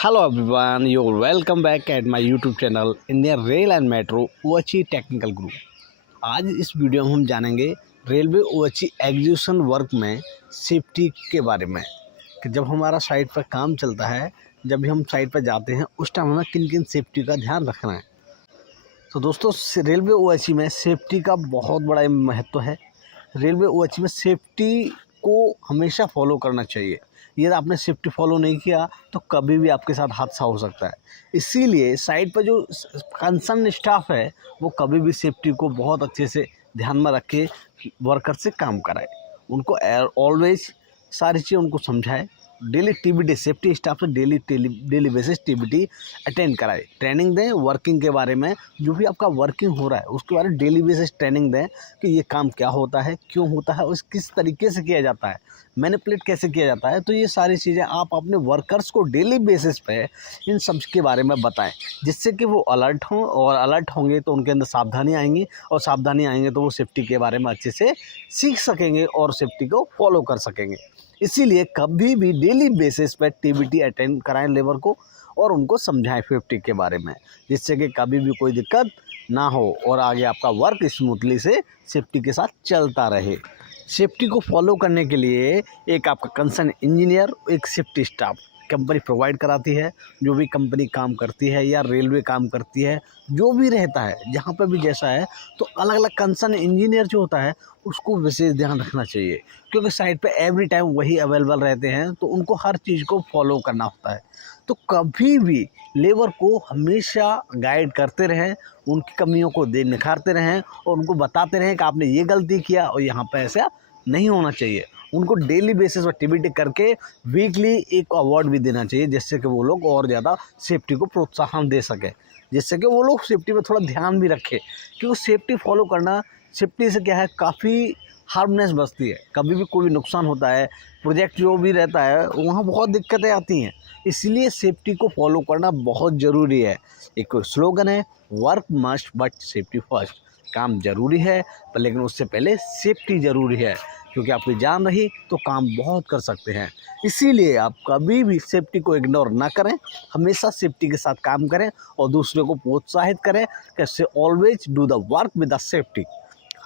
Hello everyone, you're welcome back at my YouTube channel Indian Rail and Metro OHE technical group. आज इस video में हम जानेंगे railway OHE execution work में safety के बारे में कि जब हमारा साइट पर काम चलता है, जब भी हम साइट पर जाते हैं उस टाइम हमें किन किन सेफ्टी का ध्यान रखना है। तो दोस्तों रेलवे OHE में सेफ्टी का बहुत बड़ा महत्व है। रेलवे OHE में सेफ्टी को हमेशा फॉलो करना चाहिए। यदि आपने सेफ्टी फॉलो नहीं किया तो कभी भी आपके साथ हादसा हो सकता है। इसीलिए साइट पर जो कंसर्न स्टाफ है वो कभी भी सेफ्टी को बहुत अच्छे से ध्यान में रख के वर्कर से काम कराए, उनको ऑलवेज सारी चीज़ें उनको समझाए। डेली टीबीटी सेफ्टी स्टाफ से डेली बेसिस टीबीटी अटेंड कराए, ट्रेनिंग दें वर्किंग के बारे में। जो भी आपका वर्किंग हो रहा है उसके बारे में डेली बेसिस ट्रेनिंग दें कि ये काम क्या होता है, क्यों होता है और किस तरीके से किया जाता है, मैनिपुलेट कैसे किया जाता है। तो ये सारी चीज़ें आप अपने वर्कर्स को डेली बेसिस पे इन सब के बारे में बताएं, जिससे कि वो अलर्ट हों, और अलर्ट होंगे तो उनके अंदर सावधानी आएंगी, और सावधानी आएंगे तो वो सेफ्टी के बारे में अच्छे से सीख सकेंगे और सेफ्टी को फॉलो कर सकेंगे। इसीलिए कभी भी डेली बेसिस पर टीबीटी अटेंड कराएं लेबर को और उनको समझाएं सेफ्टी के बारे में, जिससे कि कभी भी कोई दिक्कत ना हो और आगे आपका वर्क स्मूथली से सेफ्टी के साथ चलता रहे। सेफ्टी को फॉलो करने के लिए एक आपका कंसर्न इंजीनियर, एक सेफ्टी स्टाफ कंपनी प्रोवाइड कराती है। जो भी कंपनी काम करती है या रेलवे काम करती है, जो भी रहता है जहाँ पर भी जैसा है, तो अलग अलग कंसर्न इंजीनियर जो होता है उसको विशेष ध्यान रखना चाहिए, क्योंकि साइट पे एवरी टाइम वही अवेलेबल रहते हैं, तो उनको हर चीज़ को फॉलो करना होता है। तो कभी भी लेबर को हमेशा गाइड करते रहें, उनकी कमियों को निखारते रहें और उनको बताते रहें कि आपने ये गलती किया और यहाँ पर ऐसा नहीं होना चाहिए। उनको डेली बेसिस पर टीबीटी करके वीकली एक अवार्ड भी देना चाहिए, जिससे कि वो लोग और ज़्यादा सेफ्टी को प्रोत्साहन दे सकें, जिससे कि वो लोग सेफ्टी पे थोड़ा ध्यान भी रखें। क्योंकि सेफ्टी फॉलो करना, सेफ्टी से क्या है, काफ़ी हार्मनेस बचती है। कभी भी कोई भी नुकसान होता है, प्रोजेक्ट जो भी रहता है वहाँ बहुत दिक्कतें आती हैं। इसलिए सेफ्टी को फॉलो करना बहुत ज़रूरी है। एक स्लोगन है, work must but safety first. काम ज़रूरी है पर लेकिन उससे पहले सेफ्टी ज़रूरी है, क्योंकि आपकी जान रही तो काम बहुत कर सकते हैं। इसीलिए आप कभी भी सेफ्टी को इग्नोर ना करें, हमेशा सेफ्टी के साथ काम करें और दूसरे को प्रोत्साहित करें कि always do the work with the safety.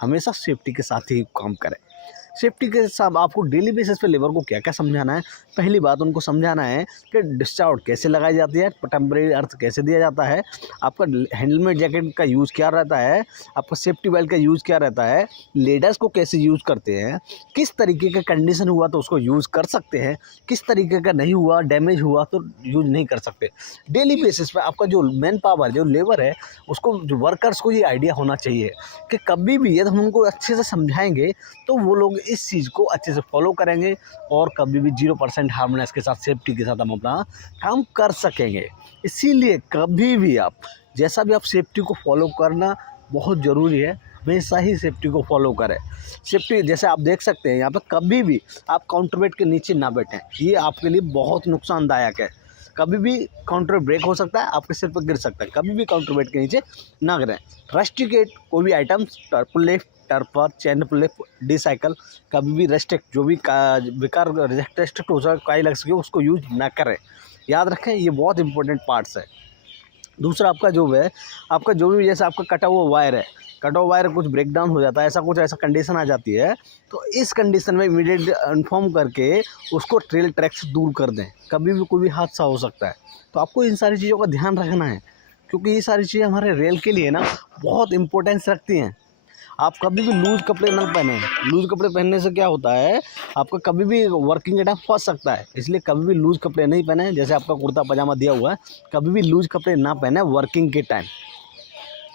हमेशा सेफ्टी के साथ ही काम करें। सेफ्टी के साथ आपको डेली बेसिस पे लेबर को क्या क्या समझाना है। पहली बात उनको समझाना है कि डिस्चार्ज कैसे लगाई जाती है, टेम्परेरी अर्थ कैसे दिया जाता है, आपका हेलमेट जैकेट का यूज़ क्या रहता है, आपका सेफ्टी बेल्ट का यूज़ क्या रहता है, लेडर्स को कैसे यूज़ करते हैं, किस तरीके का कंडीशन हुआ तो उसको यूज़ कर सकते हैं, किस तरीके का नहीं हुआ, डैमेज हुआ तो यूज़ नहीं कर सकते। डेली बेसिस पे आपका जो मैन पावर, जो लेबर है, उसको, जो वर्कर्स को ये आइडिया होना चाहिए कि कभी भी यदि हम उनको अच्छे से समझाएंगे तो वो लोग इस चीज़ को अच्छे से फॉलो करेंगे और कभी भी 0% हार्मनेस के साथ, सेफ्टी के साथ हम अपना काम कर सकेंगे। इसीलिए कभी भी आप, जैसा भी आप सेफ्टी को फॉलो करना बहुत ज़रूरी है, हमेशा ही सेफ्टी को फॉलो करें। सेफ्टी जैसे आप देख सकते हैं यहाँ पर, कभी भी आप काउंटर वेट के नीचे ना बैठें, ये आपके लिए बहुत नुकसानदायक है। कभी भी काउंटर ब्रेक हो सकता है, आपके सिर पर गिर सकता है। कभी भी काउंटर वेट के नीचे ना गिरें। रस्टिकेट कोई भी आइटम्स, टर्पुलेट, टर्पर, चैन प्लेट, डिसाइकिल, कभी भी रेस्ट्रिक्ट, जो भी बेकार रेस्ट्रिक्ट हो सके, काई लग सके, उसको यूज ना करें। याद रखें, ये बहुत इंपॉर्टेंट पार्ट्स है। दूसरा आपका जो है, आपका जो भी, जैसे आपका कटा हुआ वायर है, कटा हुआ वायर कुछ ब्रेक डाउन हो जाता है, ऐसा कंडीशन आ जाती है, तो इस कंडीशन में इमीडिएट इन्फॉर्म करके उसको ट्रेल ट्रैक से दूर कर दें। कभी भी कोई भी हादसा हो सकता है, तो आपको इन सारी चीज़ों का ध्यान रखना है, क्योंकि ये सारी चीज़ें हमारे रेल के लिए ना बहुत इंपॉर्टेंस रखती हैं। आप कभी भी लूज़ कपड़े ना पहने। लूज़ कपड़े पहनने से क्या होता है, आपका कभी भी वर्किंग के टाइम फंस सकता है। इसलिए कभी भी लूज़ कपड़े नहीं पहने। जैसे आपका कुर्ता पजामा दिया हुआ है, कभी भी लूज़ कपड़े ना पहने वर्किंग के टाइम,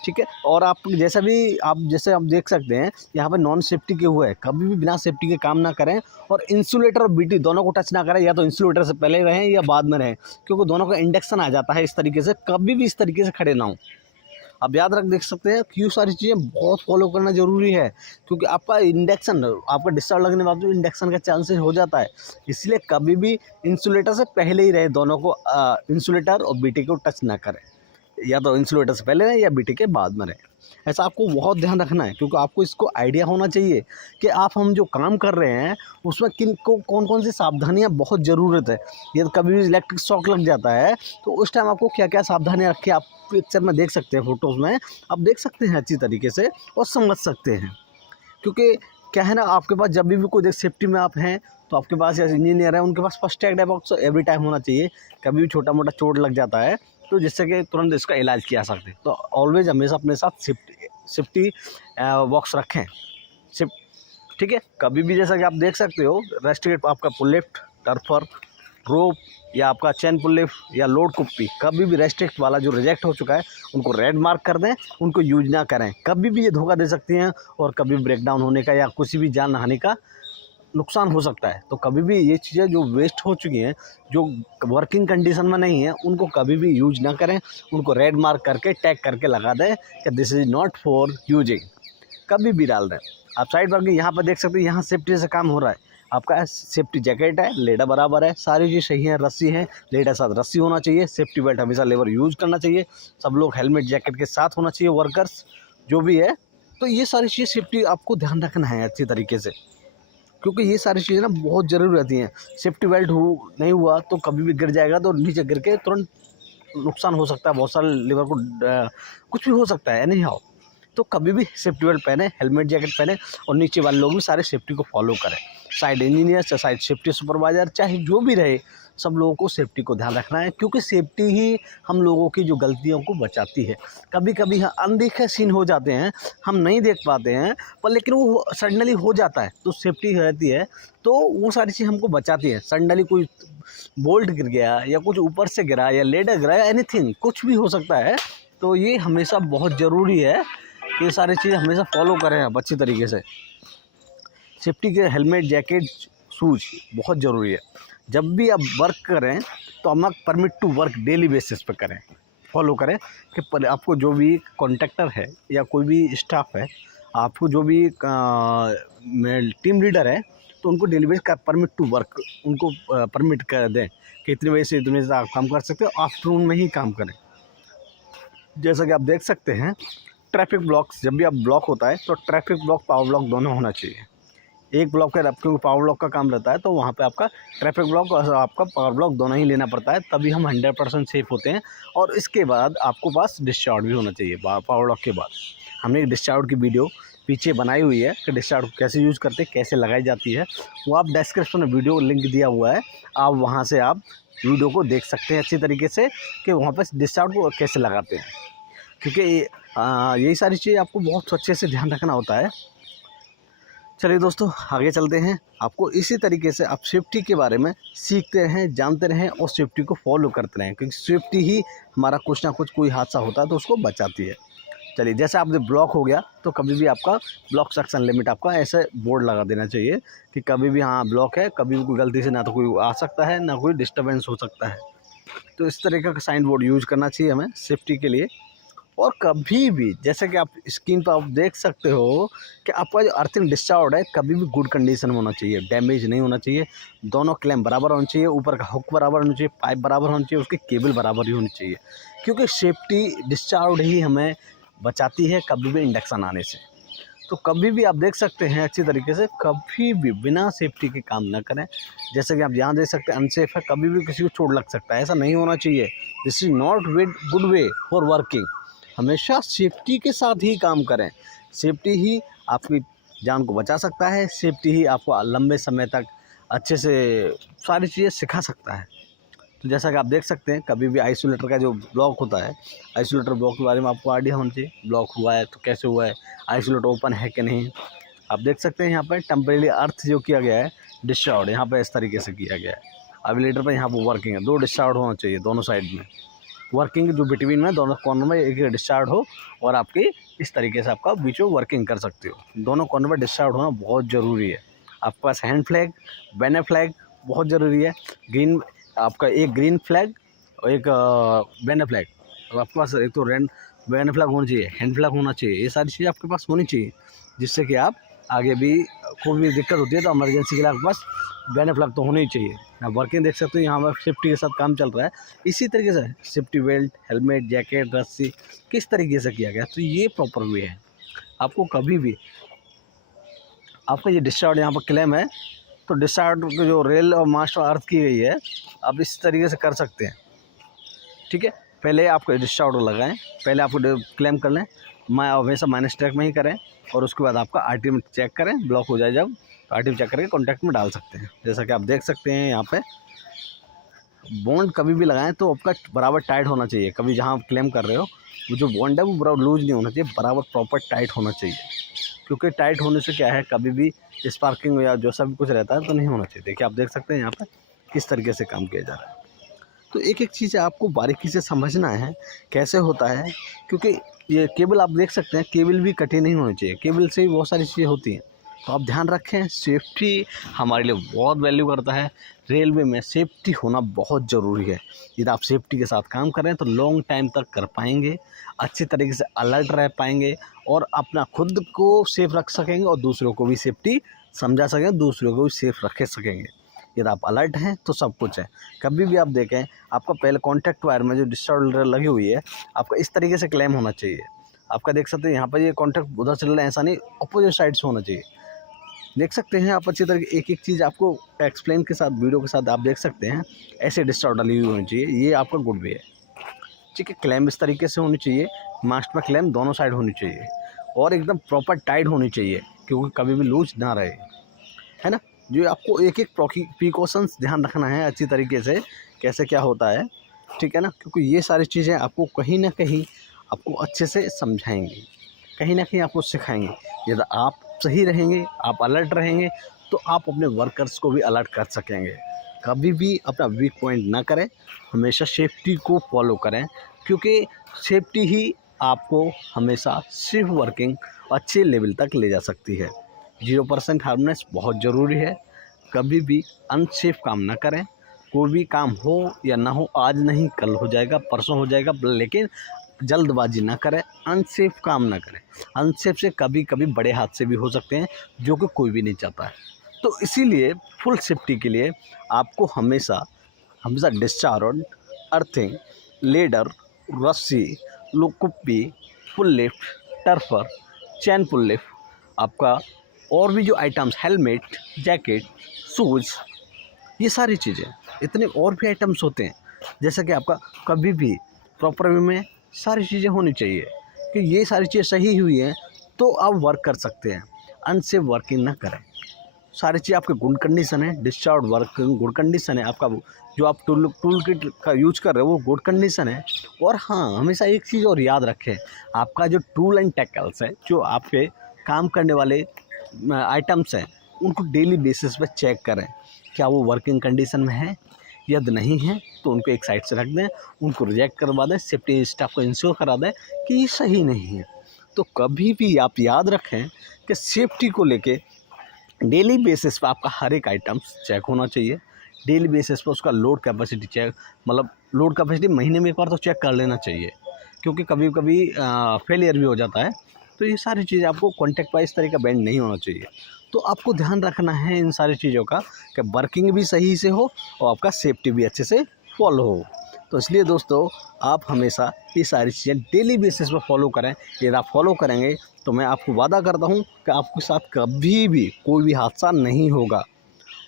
ठीक है। और आप जैसे आप देख सकते हैं यहाँ पर नॉन सेफ्टी के हुए, कभी भी बिना सेफ्टी के काम ना करें। और इंसुलेटर और बीटी दोनों को टच ना करें, या तो इंसुलेटर से पहले रहें या बाद में रहें, क्योंकि दोनों का इंडक्शन आ जाता है। इस तरीके से कभी भी इस तरीके से खड़े ना हों। आप याद देख सकते हैं कि ये सारी चीज़ें बहुत फॉलो करना ज़रूरी है, क्योंकि आपका इंडक्शन, आपका डिस्चार्ज लगने के बाद तो इंडक्शन का चांसेस हो जाता है। इसलिए कभी भी इंसुलेटर से पहले ही रहे, दोनों को इंसुलेटर और बीटी को टच ना करें, या तो इंसुलेटर से पहले रहें या बीटी के बाद में रहें। ऐसा आपको बहुत ध्यान रखना है, क्योंकि आपको इसको आइडिया होना चाहिए कि हम जो काम कर रहे हैं उसमें किन को कौन कौन सी सावधानियाँ बहुत ज़रूरत है। यदि कभी भी इलेक्ट्रिक शॉक लग जाता है तो उस टाइम आपको क्या क्या सावधानियाँ रखें, आप पिक्चर में देख सकते हैं, फ़ोटोज़ में आप देख सकते हैं अच्छी तरीके से और समझ सकते हैं। क्योंकि क्या है ना, आपके पास जब भी कोई सेफ्टी में आप हैं तो आपके पास या इंजीनियर है, उनके पास first aid box every time होना चाहिए। कभी भी छोटा मोटा चोट लग जाता है तो जिससे कि तुरंत इसका इलाज किया जा सकते, तो ऑलवेज हमेशा अपने साथ सेफ्टी बॉक्स रखें। ठीक है, कभी भी जैसा कि आप देख सकते हो रेस्ट्रिकेट आपका पुल लिफ्ट, टर्फर, रोप या आपका चैन पुल लिफ्ट या लोड कुप्पी, कभी भी रेस्ट्रिक्ट वाला जो रिजेक्ट हो चुका है उनको रेड मार्क कर दें, उनको यूज ना करें। कभी भी ये धोखा दे सकती हैं और कभी ब्रेकडाउन होने का या किसी भी जान हानि का नुकसान हो सकता है। तो कभी भी ये चीज़ें जो वेस्ट हो चुकी हैं, जो वर्किंग कंडीशन में नहीं है, उनको कभी भी यूज ना करें। उनको रेड मार्क करके टैग करके लगा दें कि this is not for using, कभी भी डाल दें। आप साइड पर यहाँ पर देख सकते हैं, यहाँ सेफ्टी से काम हो रहा है। आपका सेफ्टी जैकेट है, लेडा बराबर है, सारी चीज़ सही है, रस्सी है, लेडा साथ रस्सी होना चाहिए, सेफ्टी बेल्ट हमेशा लेबर यूज़ करना चाहिए, सब लोग हेलमेट जैकेट के साथ होना चाहिए, वर्कर्स जो भी है। तो ये सारी चीज़ सेफ्टी आपको ध्यान रखना है अच्छी तरीके से, क्योंकि ये सारी चीज़ें ना बहुत ज़रूरी रहती हैं। सेफ्टी बेल्ट नहीं हुआ तो कभी भी गिर जाएगा तो नीचे गिर के तुरंत नुकसान हो सकता है, बहुत सारे लेबर को कुछ भी हो सकता है एनी हाउ। तो कभी भी सेफ्टी बेल्ट पहने, हेलमेट जैकेट पहने और नीचे वाले लोग भी सारे सेफ्टी को फॉलो करें। साइड इंजीनियर या साइड सेफ्टी सुपरवाइज़र चाहे जो भी रहे, सब लोगों को सेफ्टी को ध्यान रखना है, क्योंकि सेफ्टी ही हम लोगों की जो गलतियों को बचाती है। कभी कभी अनदेखे सीन हो जाते हैं, हम नहीं देख पाते हैं, पर लेकिन वो सडनली हो जाता है तो सेफ्टी रहती है, तो वो सारी चीज़ हमको बचाती है। सडनली कोई बोल्ट गिर गया या कुछ ऊपर से गिरा या लेडर गिरा या एनीथिंग, कुछ भी हो सकता है। तो ये हमेशा बहुत ज़रूरी है, ये सारी चीज़ें हमेशा फॉलो करें आप अच्छी तरीके से। सेफ्टी के हेलमेट, जैकेट, शूज़ बहुत ज़रूरी है। जब भी आप वर्क करें तो अपना permit to work daily basis पे करें, फॉलो करें कि आपको जो भी कॉन्ट्रैक्टर है या कोई भी स्टाफ है, आपको जो भी टीम लीडर है, तो उनको डेली बेस का परमिट टू वर्क उनको परमिट कर दें कि इतने बजे से इतने बजे आप काम कर सकते हो, आफ्टरनून में ही काम करें। जैसा कि आप देख सकते हैं, ट्रैफिक ब्लॉक्स जब भी आप ब्लॉक होता है तो ट्रैफिक ब्लॉक, पावर ब्लॉक दोनों होना चाहिए। एक ब्लॉक का क्योंकि पावर ब्लॉक का काम रहता है तो वहाँ पे आपका ट्रैफिक ब्लॉक और आपका पावर ब्लॉक दोनों ही लेना पड़ता है, तभी हम 100% सेफ होते हैं। और इसके बाद आपको पास डिस्चार्ज भी होना चाहिए। पावर ब्लॉक के बाद हमने एक डिस्चार्ज की वीडियो पीछे बनाई हुई है कि डिस्चार्ज को कैसे यूज़ करते हैं, कैसे लगाई जाती है, वो आप डिस्क्रिप्शन में वीडियो लिंक दिया हुआ है, आप वहाँ से आप वीडियो को देख सकते हैं अच्छी तरीके से कि वहाँ पर डिस्चार्ज को कैसे लगाते हैं। क्योंकि यही सारी चीज़ आपको बहुत अच्छे से ध्यान रखना होता है। चलिए दोस्तों, आगे चलते हैं। आपको इसी तरीके से आप सेफ्टी के बारे में सीखते रहें, जानते रहें और सेफ्टी को फॉलो करते रहें, क्योंकि सेफ्टी ही हमारा कुछ ना कुछ कोई हादसा होता है तो उसको बचाती है। चलिए, जैसे आपने ब्लॉक हो गया तो कभी भी आपका ब्लॉक सेक्शन लिमिट आपका ऐसे बोर्ड लगा देना चाहिए कि कभी भी हाँ ब्लॉक है, कभी भी कोई गलती से ना तो कोई आ सकता है ना कोई डिस्टर्बेंस हो सकता है। तो इस तरीके का साइन बोर्ड यूज़ करना चाहिए हमें सेफ्टी के लिए। और कभी भी जैसे कि आप स्क्रीन पर आप देख सकते हो कि आपका जो अर्थिंग डिस्चार्ज है कभी भी गुड कंडीशन में होना चाहिए, डैमेज नहीं होना चाहिए। दोनों क्लैंप बराबर होना चाहिए, ऊपर का हुक बराबर होना चाहिए, पाइप बराबर होना चाहिए, उसकी केबल बराबर ही होनी चाहिए, क्योंकि सेफ्टी डिस्चार्ज ही हमें बचाती है कभी भी इंडक्शन आने से। तो कभी भी आप देख सकते हैं अच्छी तरीके से, कभी भी बिना सेफ्टी के काम ना करें। जैसे कि आप यहाँ देख सकते हैं अनसेफ है, कभी भी किसी को चोट लग सकता है, ऐसा नहीं होना चाहिए। This is not good way for working. हमेशा सेफ्टी के साथ ही काम करें, सेफ्टी ही आपकी जान को बचा सकता है, सेफ्टी ही आपको लंबे समय तक अच्छे से सारी चीज़ें सिखा सकता है। तो जैसा कि आप देख सकते हैं, कभी भी आइसोलेटर का जो ब्लॉक होता है, आइसोलेटर ब्लॉक के बारे में आपको आइडिया होना चाहिए। ब्लॉक हुआ है तो कैसे हुआ है, आइसोलेटर ओपन है कि नहीं। आप देख सकते हैं यहाँ पर टेम्परेरी अर्थ जो किया गया है डिस्चार्ज, यहाँ पर इस तरीके से किया गया है। एविलेटर पर यहाँ पर वर्किंग है, 2 डिस्चार्ज होना चाहिए दोनों साइड में, वर्किंग जो बिटवीन में दोनों कॉर्नर में एक डिस्चार्ज हो और आपकी इस तरीके से आपका बीच में वर्किंग कर सकते हो। दोनों कॉर्नर में डिस्चार्ज होना बहुत ज़रूरी है। आपके पास हैंड फ्लैग, बैनर फ्लैग बहुत ज़रूरी है। ग्रीन आपका एक ग्रीन फ्लैग और एक बैनर फ्लैग, और आपके पास एक तो रेड बैनर फ्लैग होना चाहिए, हैंड फ्लैग होना चाहिए। ये सारी चीज़ें आपके पास होनी चाहिए, जिससे कि आप आगे भी कोई भी दिक्कत होती है तो इमरजेंसी के लिए आपके पास बैनर फ्लैग तो होना ही चाहिए। आप वर्किंग देख सकते हो, यहाँ पर सेफ्टी के साथ काम चल रहा है। इसी तरीके से सेफ्टी बेल्ट, हेलमेट, जैकेट, रस्सी किस तरीके से किया गया, तो ये प्रॉपर वे है। आपको कभी भी आपका ये डिस्चार्ज यहाँ पर क्लेम है, तो डिस्चार्ज जो रेल और मास्ट अर्थ की गई है, आप इस तरीके से कर सकते हैं। ठीक है, पहले आपको डिस्चार्ज लगाएं, पहले आपको क्लेम कर लें, मैं हमेशा माइनस ट्रैक में ही करें, और उसके बाद आपका आरटीएम चेक करें, ब्लॉक हो जाए जब तो आरटीएम चेक करके कॉन्टैक्ट में डाल सकते हैं। जैसा कि आप देख सकते हैं यहाँ पे बॉन्ड कभी भी लगाएं तो आपका बराबर टाइट होना चाहिए। कभी जहाँ आप क्लेम कर रहे हो वो जो बॉन्ड है वो बराबर लूज नहीं होना चाहिए, बराबर प्रॉपर टाइट होना चाहिए। क्योंकि टाइट होने से क्या है, कभी भी स्पार्किंग या जो सब कुछ रहता है तो नहीं होना चाहिए। देखिए आप देख सकते हैं यहाँ पर किस तरीके से काम किया जा रहा है। तो एक एक चीज़ आपको बारीकी से समझना है कैसे होता है, क्योंकि ये केबल आप देख सकते हैं, केबल भी कटी नहीं होनी चाहिए, केबल से भी बहुत सारी चीज़ें होती हैं। तो आप ध्यान रखें, सेफ्टी हमारे लिए बहुत वैल्यू करता है। रेलवे में सेफ्टी होना बहुत ज़रूरी है। यदि आप सेफ्टी के साथ काम कर रहे हैं तो लॉन्ग टाइम तक कर पाएंगे, अच्छी तरीके से अलर्ट रह पाएंगे, और अपना खुद को सेफ रख सकेंगे और दूसरों को भी सेफ्टी समझा सकेंगे, दूसरों को भी सेफ रख सकेंगे। यदि आप अलर्ट हैं तो सब कुछ है। कभी भी आप देखें, आपका पहले कॉन्टैक्ट वायर में जो डिस्चार्ज लगी हुई है, आपका इस तरीके से क्लेम होना चाहिए। आपका देख सकते हैं यहाँ पर ये कॉन्टैक्ट उधर चल रहा है, ऐसा नहीं, अपोजिट साइड से होना चाहिए। देख सकते हैं आप अच्छी तरीके, एक एक चीज़ आपको एक्सप्लेन के साथ, वीडियो के साथ आप देख सकते हैं। ऐसे डिस्चार्ज डाली हुई होनी चाहिए, ये आपका गुड वे है। ठीक है, क्लेम इस तरीके से होनी चाहिए, मास्ट में क्लेम दोनों साइड होनी चाहिए, और एकदम प्रॉपर टाइट होनी चाहिए, क्योंकि कभी भी लूज ना रहे, है ना। जो आपको एक एक प्रिकॉशंस ध्यान रखना है अच्छी तरीके से, कैसे क्या होता है, ठीक है ना। क्योंकि ये सारी चीज़ें आपको कहीं ना कहीं आपको अच्छे से समझाएंगी, कहीं ना कहीं आपको सिखाएंगे। यदि आप सही रहेंगे, आप अलर्ट रहेंगे, तो आप अपने वर्कर्स को भी अलर्ट कर सकेंगे। कभी भी अपना वीक पॉइंट ना करें, हमेशा सेफ्टी को फॉलो करें, क्योंकि सेफ्टी ही आपको हमेशा सेफ वर्किंग अच्छे लेवल तक ले जा सकती है। 0% हार्मनेस बहुत ज़रूरी है। कभी भी अनसेफ काम ना करें। कोई भी काम हो या ना हो, आज नहीं कल हो जाएगा, परसों हो जाएगा, लेकिन जल्दबाजी ना करें, अनसेफ काम ना करें। अनसेफ से कभी कभी बड़े हादसे भी हो सकते हैं, जो कि कोई भी नहीं चाहता है। तो इसीलिए फुल सेफ्टी के लिए आपको हमेशा हमेशा डिस्चार्ज, अर्थिंग, लेडर, रस्सी, कुप्पी, पुल लिफ्ट, टर्फर, चैन पुल लिफ्ट, आपका और भी जो आइटम्स, हेलमेट, जैकेट, शूज़, ये सारी चीज़ें, इतने और भी आइटम्स होते हैं। जैसा कि आपका कभी भी प्रॉपर वे में सारी चीज़ें होनी चाहिए, कि ये सारी चीज़ें सही हुई हैं तो आप वर्क कर सकते हैं। अनसेफ वर्किंग ना करें। सारी चीज़ आपके गुड कंडीशन है, डिस्चार्ज वर्किंग गुड कंडीशन है, आपका जो आप टूल किट का यूज कर रहे हो वो गुड कंडीशन है। और हाँ, हमेशा एक चीज़ और याद रखें, आपका जो टूल एंड टैकल्स है, जो आपके काम करने वाले आइटम्स हैं, उनको डेली बेसिस पे चेक करें, क्या वो वर्किंग कंडीशन में है। यदि नहीं है तो उनको एक साइड से रख दें, उनको रिजेक्ट करवा दें, सेफ्टी स्टाफ को इंश्योर करा दें कि ये सही नहीं है। तो कभी भी आप याद रखें कि सेफ्टी को लेके डेली बेसिस पे आपका हर एक आइटम्स चेक होना चाहिए। डेली बेसिस पे उसका लोड कैपेसिटी चेक, मतलब लोड कैपेसिटी महीने में एक बार तो चेक कर लेना चाहिए, क्योंकि कभी कभी फेलियर भी हो जाता है। तो ये सारी चीज़ें आपको कॉन्टैक्ट वाइज तरह का बैंड नहीं होना चाहिए। तो आपको ध्यान रखना है इन सारी चीज़ों का, कि वर्किंग भी सही से हो और आपका सेफ्टी भी अच्छे से फॉलो हो। तो इसलिए दोस्तों, आप हमेशा ये सारी चीज़ें डेली बेसिस पर फॉलो करें। यदि आप फॉलो करेंगे तो मैं आपको वादा करता हूँ कि आपके साथ कभी भी कोई भी हादसा नहीं होगा।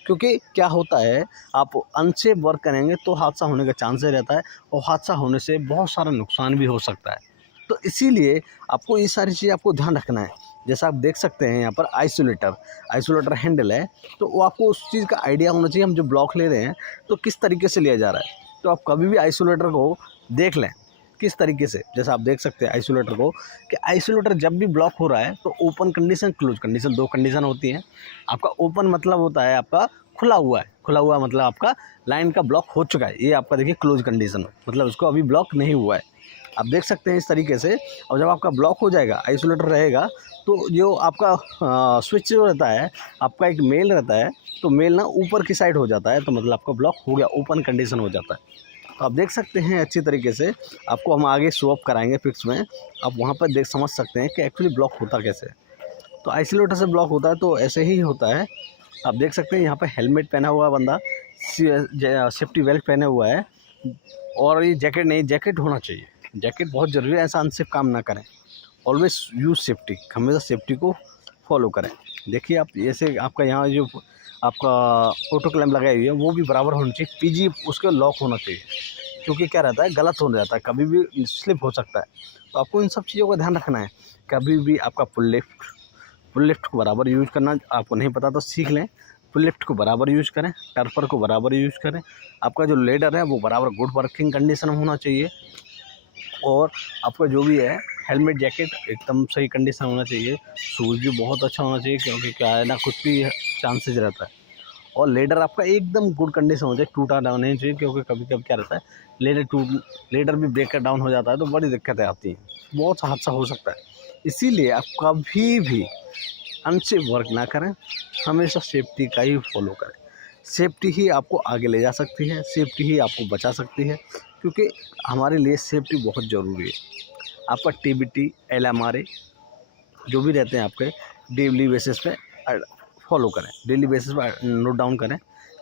क्योंकि क्या होता है, आप अनसेफ वर्क करेंगे तो हादसा होने का चांसेस रहता है, और हादसा होने से बहुत सारा नुकसान भी हो सकता है। तो इसीलिए आपको ये सारी चीज़ आपको ध्यान रखना है। जैसा आप देख सकते हैं यहाँ पर आइसोलेटर हैंडल है, तो वो आपको उस चीज़ का आइडिया होना चाहिए, हम जो ब्लॉक ले रहे हैं तो किस तरीके से लिया जा रहा है। तो आप कभी भी आइसोलेटर को देख लें किस तरीके से, जैसा आप देख सकते हैं आइसोलेटर को, कि आइसोलेटर जब भी ब्लॉक हो रहा है तो ओपन कंडीशन, क्लोज कंडीशन, दो कंडीशन होती हैं। आपका ओपन मतलब होता है आपका खुला हुआ है, खुला हुआ मतलब आपका लाइन का ब्लॉक हो चुका है। ये आपका देखिए क्लोज कंडीशन, मतलब उसको अभी ब्लॉक नहीं हुआ है। आप देख सकते हैं इस तरीके से। और जब आपका ब्लॉक हो जाएगा, आइसोलेटर रहेगा, तो जो आपका स्विच जो रहता है, आपका एक मेल रहता है, तो मेल ना ऊपर की साइड हो जाता है, तो मतलब आपका ब्लॉक हो गया, ओपन कंडीशन हो जाता है। तो आप देख सकते हैं अच्छी तरीके से, आपको हम आगे शो अप कराएंगे पिक्स में, आप वहाँ पर देख समझ सकते हैं कि एक्चुअली ब्लॉक होता कैसे है। तो आइसोलेटर से ब्लॉक होता है तो ऐसे ही होता है। आप देख सकते हैं यहाँ पर हेलमेट पहना हुआ बंदा सेफ्टी बेल्ट पहने हुआ है और ये जैकेट नहीं, जैकेट होना चाहिए। जैकेट बहुत ज़रूरी है, ऐसा अनसेफ काम ना करें। ऑलवेज यूज़ सेफ्टी, हमेशा सेफ्टी को फॉलो करें। देखिए आप जैसे आपका यहाँ जो आपका ऑटो क्लैम्प लगाई हुई है वो भी बराबर होनी चाहिए, पीजी उसका लॉक होना चाहिए, क्योंकि क्या रहता है गलत हो जाता है, कभी भी स्लिप हो सकता है। तो आपको इन सब चीज़ों का ध्यान रखना है। कभी भी आपका पुल लिफ्ट को बराबर यूज़ करना, आपको नहीं पता तो सीख लें। पुल लिफ्ट को बराबर यूज़ करें, टर्पर को बराबर यूज़ करें। आपका जो लेडर है वो बराबर गुड वर्किंग कंडीशन में होना चाहिए, और आपका जो भी है हेलमेट जैकेट एकदम सही कंडीशन होना चाहिए। शूज़ भी बहुत अच्छा होना चाहिए, क्योंकि क्या है ना, कुछ भी चांसेस रहता है। और लेडर आपका एकदम गुड कंडीशन हो जाए, टूटा डाउन नहीं चाहिए, क्योंकि कभी कभी क्या रहता है लेडर भी ब्रेकर डाउन हो जाता है तो बड़ी दिक्कतें आती हैं, बहुत हादसा हो सकता है। इसीलिए आप कभी भी अनसेफ वर्क ना करें, हमेशा सेफ्टी का ही फॉलो करें। सेफ्टी ही आपको आगे ले जा सकती है, सेफ्टी ही आपको बचा सकती है, क्योंकि हमारे लिए सेफ्टी बहुत ज़रूरी है। आपका टीबीटी, एलएमआरए जो भी रहते हैं आपके, डेली बेसिस पे फॉलो करें, डेली बेसिस पर नोट डाउन करें,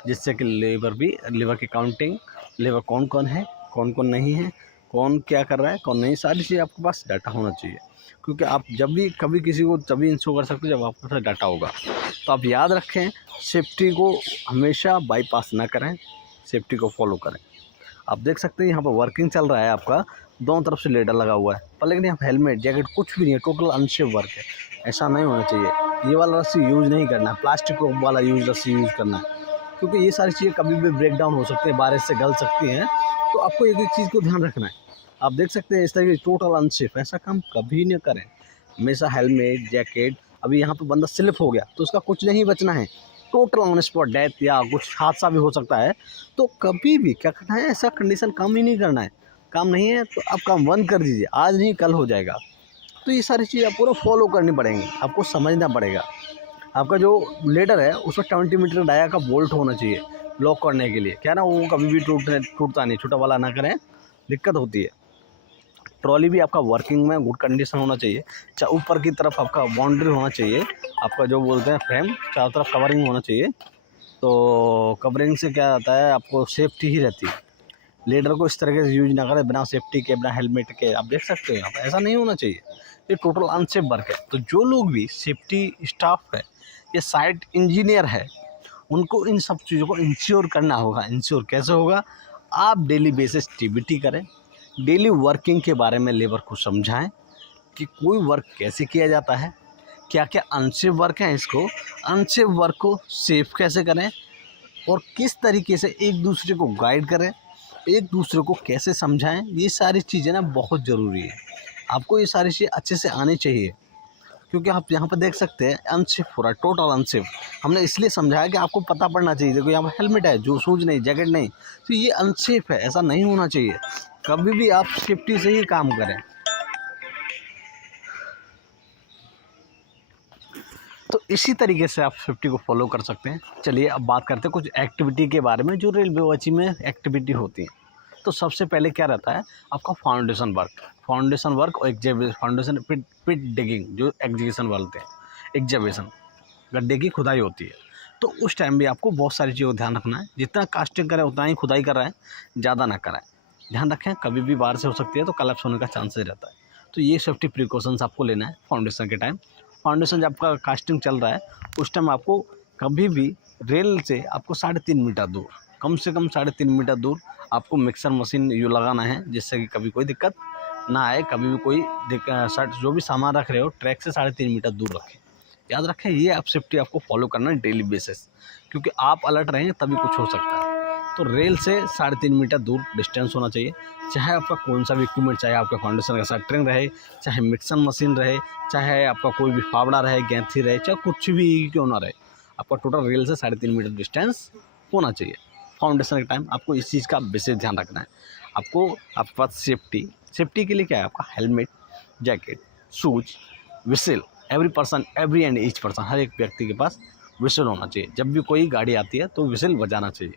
जिससे कि लेबर की काउंटिंग, लेबर कौन कौन है, कौन कौन नहीं है, कौन क्या कर रहा है, कौन नहीं, सारी चीज़ें आपके पास डाटा होना चाहिए। क्योंकि आप जब भी कभी किसी को तभी इंश्योर कर सकते हो जब आपके पास डाटा होगा। तो आप याद रखें, सेफ्टी को हमेशा बाईपास ना करें, सेफ्टी को फॉलो करें। आप देख सकते हैं यहाँ पर वर्किंग चल रहा है, आपका दोनों तरफ से लेडर लगा हुआ है, पर लेकिन यहाँ हेलमेट जैकेट कुछ भी नहीं है, टोटल अनसेफ वर्क है। ऐसा नहीं होना चाहिए। ये वाला रस्सी यूज़ नहीं करना है, प्लास्टिक वाला रस्सी यूज़ करना है, क्योंकि ये सारी चीज़ें कभी भी ब्रेक डाउन हो सकती हैं, बारिश से गल सकती हैं। तो आपको एक एक चीज़ को ध्यान रखना है। आप देख सकते हैं इस तरीके टोटल अनसेफ, ऐसा काम कभी न करें। हमेशा हेलमेट जैकेट, अभी यहाँ पे बंदा स्लिप हो गया तो उसका कुछ नहीं बचना है, टोटल ऑन स्पॉट डेथ या कुछ हादसा भी हो सकता है। तो कभी भी क्या करना है, ऐसा कंडीशन काम ही नहीं करना है। काम नहीं है तो आप काम बंद कर दीजिए, आज नहीं कल हो जाएगा। तो ये सारी चीज़ आपको फॉलो करनी पड़ेंगी, आपको समझना पड़ेगा। आपका जो लेडर है उसमें 20 मीटर डाया का बोल्ट होना चाहिए लॉक करने के लिए, क्या ना वो कभी भी टूटता नहीं, छोटा वाला ना करें, दिक्कत होती है। ट्रॉली भी आपका वर्किंग में गुड कंडीशन होना चाहिए। ऊपर की तरफ आपका बाउंड्री होना चाहिए, आपका जो बोलते हैं फ्रेम, चारों तरफ कवरिंग होना चाहिए। तो कवरिंग से क्या होता है, आपको सेफ्टी ही रहती है। लेडर को इस तरीके से यूज ना करें बिना सेफ्टी के, बिना हेलमेट के। आप देख सकते हैं यहाँ पर ऐसा नहीं होना चाहिए, ये टोटल अनसेफ वर्क है। तो जो लोग भी सेफ्टी स्टाफ है या साइट इंजीनियर है, उनको इन सब चीज़ों को इंश्योर करना होगा। इंश्योर कैसे होगा, आप डेली बेसिस टीबीटी करें, डेली वर्किंग के बारे में लेबर को समझाएं कि कोई वर्क कैसे किया जाता है, क्या क्या अनसेफ वर्क हैं, इसको अनसेफ वर्क को सेफ कैसे करें, और किस तरीके से एक दूसरे को गाइड करें, एक दूसरे को कैसे समझाएं। ये सारी चीज़ें ना बहुत ज़रूरी है, आपको ये सारी चीज़ें अच्छे से आनी चाहिए। क्योंकि आप यहाँ पर देख सकते हैं अनसेफ हो रहा है, टोटल अनसेफ। हमने इसलिए समझाया कि आपको पता पड़ना चाहिए। देखो यहाँ पर हेलमेट है, जो शूज़ नहीं, जैकेट नहीं, तो ये अनसेफ है, ऐसा नहीं होना चाहिए। कभी भी आप सेफ्टी से ही काम करें। तो इसी तरीके से आप सेफ्टी को फॉलो कर सकते हैं। चलिए अब बात करते हैं कुछ एक्टिविटी के बारे में जो रेलवे वॉची में एक्टिविटी होती है। तो सबसे पहले क्या रहता है, आपका फाउंडेशन वर्क और फाउंडेशन पिट डिगिंग, जो एग्जीक्यूशन बोलते हैं, एग्जीक्यूशन, गड्ढे की खुदाई होती है। तो उस टाइम भी आपको बहुत सारी चीज़ों का ध्यान रखना है। जितना कास्टिंग करें उतना ही खुदाई कर रहा है, ज़्यादा ना कराएं। ध्यान रखें, कभी भी बारिश हो सकती है तो कलेप्स होने का चांसेस रहता है। तो ये सेफ्टी प्रिकॉशंस आपको लेना है फाउंडेशन के टाइम। फाउंडेशन जब आपका कास्टिंग चल रहा है उस टाइम आपको कभी भी रेल से आपको 3.5 मीटर दूर, कम से कम 3.5 मीटर दूर आपको मिक्सर मशीन यू लगाना है, जिससे कि कभी कोई दिक्कत ना आए। कभी भी कोई जो भी सामान रख रहे हो ट्रैक से 3.5 मीटर दूर रखें। याद रखें, ये आप सेफ्टी आपको फॉलो करना है डेली बेसिस, क्योंकि आप अलर्ट रहेंगे तभी कुछ हो सकता है। तो रेल से 3.5 मीटर दूर डिस्टेंस होना चाहिए। चाहे आपका कौन सा भी इक्विपमेंट, चाहे आपका फाउंडेशन का शटरिंग रहे, चाहे मिक्सर मशीन रहे, चाहे आपका कोई भी फावड़ा रहे, गैंथी रहे, चाहे कुछ भी क्यों ना रहे, आपका टोटल रेल से 3.5 मीटर डिस्टेंस होना चाहिए। फाउंडेशन के टाइम आपको इस चीज़ का विशेष ध्यान रखना है। आपके पास सेफ्टी के लिए क्या है, आपका helmet, jacket, shoes, whistle, every and each person, हर एक व्यक्ति के पास विसिल होना चाहिए। जब भी कोई गाड़ी आती है तो विसिल बजाना चाहिए।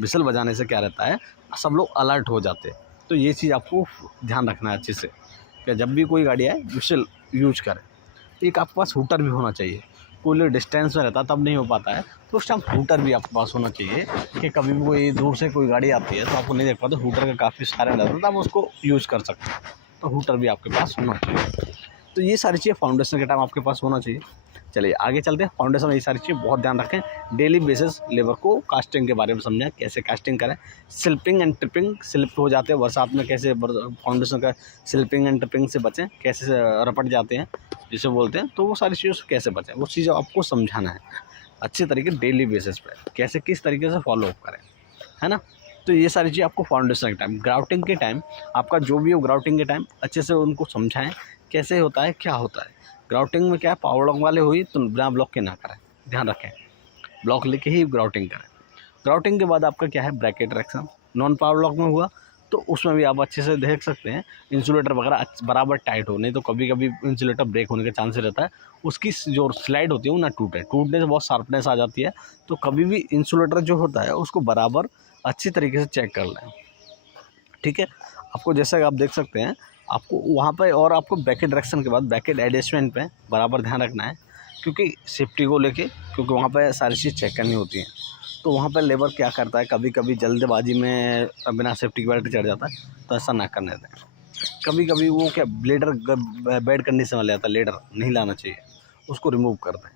विसिल बजाने से क्या रहता है, सब लोग अलर्ट हो जाते हैं। तो ये चीज़ आपको ध्यान रखना है अच्छे से, कि जब भी कोई गाड़ी आए विसिल यूज करें। एक आपके पास हूटर भी होना चाहिए। कोई डिस्टेंस में रहता है तब नहीं हो पाता है, तो उस टाइम हूटर भी आपके पास होना चाहिए कि कभी भी कोई दूर से कोई गाड़ी आती है तो आपको नहीं देख पाते, हूटर का काफ़ी सारे रहता है तो आप उसको यूज़ कर सकते हैं। तो हूटर भी आपके पास होना चाहिए। तो ये सारी चीज़ें फाउंडेशन के टाइम आपके पास होना चाहिए। चलिए आगे चलते हैं। फाउंडेशन में ये सारी चीज़ बहुत ध्यान रखें। डेली बेसिस लेबर को कास्टिंग के बारे में समझें, कैसे कास्टिंग करें। स्लिपिंग एंड ट्रिपिंग, स्लिप हो जाते हैं बरसात में, कैसे फाउंडेशन का स्लिपिंग एंड ट्रिपिंग से बचें, कैसे रपट जाते हैं जिसे बोलते हैं, तो वो सारी चीज़ों से कैसे बचें, वो चीज़ आपको समझाना है अच्छे तरीके डेली बेसिस पे, कैसे किस तरीके से फॉलो अप करें, है ना। तो ये सारी चीज़ आपको फाउंडेशन के टाइम, ग्राउटिंग के टाइम आपका जो भी हो, ग्राउटिंग के टाइम अच्छे से उनको समझाएं कैसे होता है, क्या होता है। ग्राउटिंग में क्या है, पावर लॉक वाले हुई तो बिना ब्लॉक के ना करें, ध्यान रखें, ब्लॉक लेके ही ग्राउटिंग करें। ग्राउटिंग के बाद आपका क्या है, bracket reaction. Non power lock में हुआ तो उसमें भी आप अच्छे से देख सकते हैं इंसुलेटर वगैरह बराबर टाइट हो, नहीं तो कभी कभी इंसुलेटर ब्रेक होने का चांस रहता है, उसकी जो स्लाइड होती है वो ना टूटे, टूटने से बहुत शार्पनेस आ जाती है। तो कभी भी इंसुलेटर जो होता है उसको बराबर अच्छी तरीके से चेक कर लें, ठीक है। आपको जैसा कि आप देख सकते हैं, आपको वहाँ पे और आपको ब्रैकेट डायरेक्शन के बाद ब्रैकेट एडजस्टमेंट पे बराबर ध्यान रखना है, क्योंकि सेफ्टी को लेके, क्योंकि वहाँ पे सारी चीज़ चेक करनी होती है। तो वहाँ पे लेबर क्या करता है, कभी कभी जल्दबाजी में बिना सेफ्टी की बेल्ट चढ़ जाता है, तो ऐसा ना करने दें। कभी कभी वो क्या ब्लेडर बैड कंडीशन में ले आता है, लेडर नहीं लाना चाहिए, उसको रिमूव कर दें।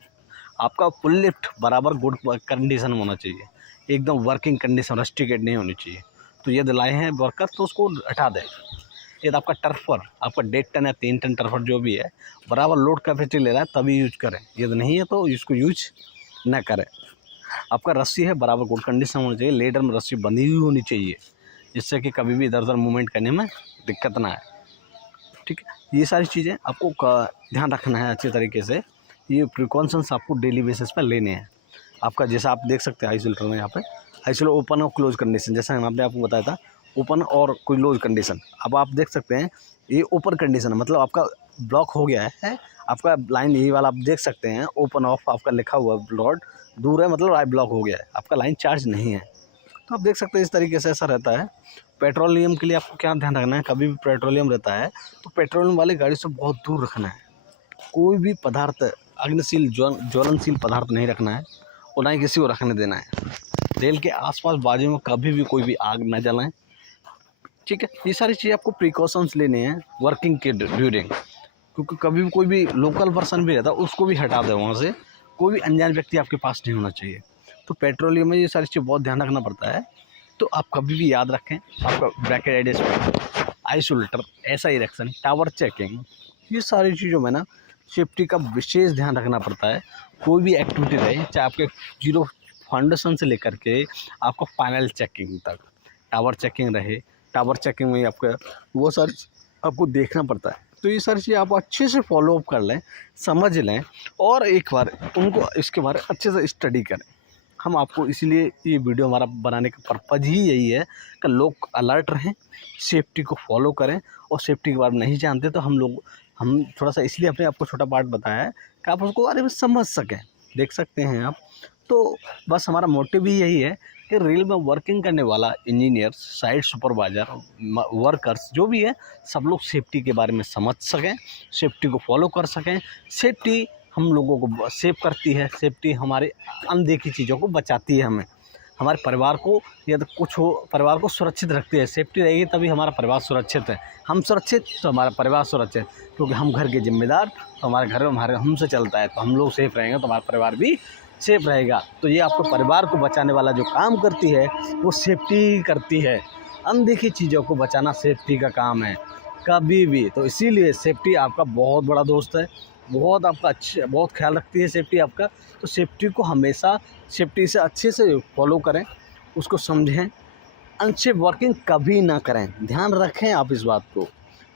आपका पुल लिफ्ट बराबर गुड कंडीशन में होना चाहिए, एकदम वर्किंग कंडीशन, रस्टिकेट नहीं होनी चाहिए। तो यदि लाए हैं वर्कर तो उसको हटा दें। यदि आपका टर्फर, आपका 1.5 टन या 3 टन टर्फर जो भी है बराबर लोड कैपेसिटी ले रहा है तभी यूज करें, यदि नहीं है तो इसको यूज ना करें। आपका रस्सी है बराबर गुड कंडीशन होनी चाहिए, लेडर में रस्सी बंधी हुई होनी चाहिए, जिससे कि कभी भी इधर उधर मूवमेंट करने में दिक्कत ना आए, ठीक है। ये सारी चीज़ें आपको ध्यान रखना है अच्छे तरीके से। ये प्रिकॉशंस आपको डेली बेसिस पर लेने हैं। आपका जैसा आप देख सकते हैं आइसोलेटर में, यहाँ पे आइसोलेटर ओपन और क्लोज कंडीशन, जैसा हमने आपको बताया था ओपन और क्लोज कंडीशन। अब आप देख सकते हैं ये ओपन कंडीशन है, मतलब आपका ब्लॉक हो गया है, आपका लाइन यही वाला आप देख सकते हैं, ओपन ऑफ आपका लिखा हुआ ब्लॉड दूर है, मतलब ब्लॉक हो गया है, आपका लाइन चार्ज नहीं है। तो आप देख सकते हैं इस तरीके से ऐसा रहता है। पेट्रोलियम के लिए आपको क्या ध्यान रखना है, कभी भी पेट्रोलियम रहता है तो पेट्रोलियम वाली गाड़ी से बहुत दूर रखना है। कोई भी पदार्थ, अग्निशील ज्वलनशील पदार्थ नहीं रखना है और ना ही किसी को रखने देना है। रेल के आसपास बाजू में कभी भी कोई भी आग न जलाएं, ठीक है। ये सारी चीज़ें आपको प्रिकॉशंस लेने हैं वर्किंग के ड्यूरिंग, क्योंकि कभी भी कोई भी लोकल पर्सन भी रहता है उसको भी हटा दे वहाँ से, कोई भी अनजान व्यक्ति आपके पास नहीं होना चाहिए। तो पेट्रोलियम में ये सारी चीज़ बहुत ध्यान रखना पड़ता है। तो आप कभी भी याद रखें, आपका ब्रैकेट एडजस्टमेंट, आइसोलेटर, ऐसा ही इरेक्शन, टावर चेकिंग, ये सारी चीज़ों में ना सेफ्टी का विशेष ध्यान रखना पड़ता है। कोई भी एक्टिविटी रहे, चाहे आपके जीरो फाउंडेशन से लेकर के आपको फाइनल चेकिंग तक, टावर चेकिंग रहे, टावर चेकिंग में आपका वो सारी आपको देखना पड़ता है। तो ये सारी चीज़ें आप अच्छे से फॉलो अप कर लें, समझ लें और एक बार उनको इसके बारे में अच्छे से स्टडी करें। हम आपको इसीलिए ये वीडियो हमारा बनाने का पर्पज़ ही यही है कि लोग अलर्ट रहें, सेफ्टी को फॉलो करें, और सेफ्टी के बारे में नहीं जानते तो हम थोड़ा सा इसलिए अपने आपको छोटा पार्ट बताया है कि आप उसको बारे में समझ सकें, देख सकते हैं आप। तो बस हमारा मोटिव भी यही है कि रेल में वर्किंग करने वाला इंजीनियर, साइट सुपरवाइज़र, वर्कर्स जो भी है, सब लोग सेफ्टी के बारे में समझ सकें, सेफ्टी को फॉलो कर सकें। सेफ्टी हम लोगों को सेव करती है, सेफ्टी हमारे अनदेखी चीज़ों को बचाती है, हमें, हमारे परिवार को, या तो कुछ हो, परिवार को सुरक्षित रखती है। सेफ्टी रहेगी तभी हमारा परिवार सुरक्षित है, हम सुरक्षित तो हमारा परिवार सुरक्षित, क्योंकि हम घर के जिम्मेदार, तो हमारे घर में हमारे हमसे चलता है, तो हम लोग सेफ रहेंगे तो हमारा परिवार भी सेफ रहेगा। तो ये आपको परिवार को बचाने वाला जो काम करती है वो सेफ्टी करती है। अनदेखी चीज़ों को बचाना सेफ्टी का काम है कभी भी। तो इसीलिए सेफ्टी आपका बहुत बड़ा दोस्त है, बहुत आपका बहुत ख्याल रखती है सेफ्टी आपका। तो सेफ्टी को हमेशा सेफ्टी से अच्छे से फॉलो करें, उसको समझें, अनसेफ वर्किंग कभी ना करें, ध्यान रखें आप इस बात को,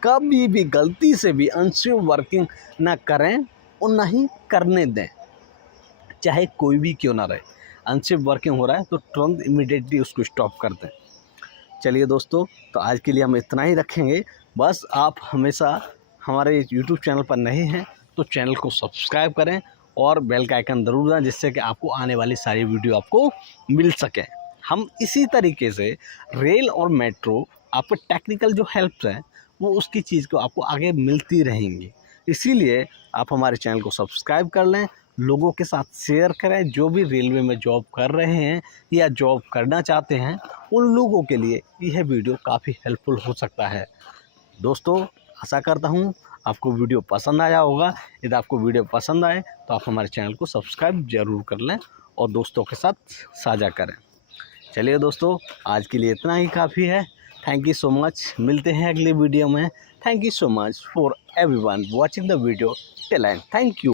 कभी भी गलती से भी अनसेफ वर्किंग ना करें और ना ही करने दें, चाहे कोई भी क्यों ना रहे। अनसेफ वर्किंग हो रहा है तो तुरंत इमीडिएटली उसको स्टॉप कर दें। चलिए दोस्तों, तो आज के लिए हम इतना ही रखेंगे। बस आप हमेशा हमारे यूट्यूब चैनल पर नए हैं तो चैनल को सब्सक्राइब करें और बेल का आइकन ज़रूर दें, जिससे कि आपको आने वाली सारी वीडियो आपको मिल सके। हम इसी तरीके से रेल और मेट्रो आपको टेक्निकल जो हेल्प है वो उसकी चीज़ को आपको आगे मिलती रहेंगी। इसीलिए आप हमारे चैनल को सब्सक्राइब कर लें लोगों के साथ शेयर करें। जो भी रेलवे में जॉब कर रहे हैं या जॉब करना चाहते हैं उन लोगों के लिए यह वीडियो काफ़ी हेल्पफुल हो सकता है। दोस्तों, आशा करता हूँ आपको वीडियो पसंद आया होगा। यदि आपको वीडियो पसंद आए तो आप हमारे चैनल को सब्सक्राइब ज़रूर कर लें और दोस्तों के साथ साझा करें। चलिए दोस्तों, आज के लिए इतना ही काफ़ी है। Thank you so much. मिलते हैं अगली वीडियो में। Thank you so much for everyone watching the video till and. Thank you.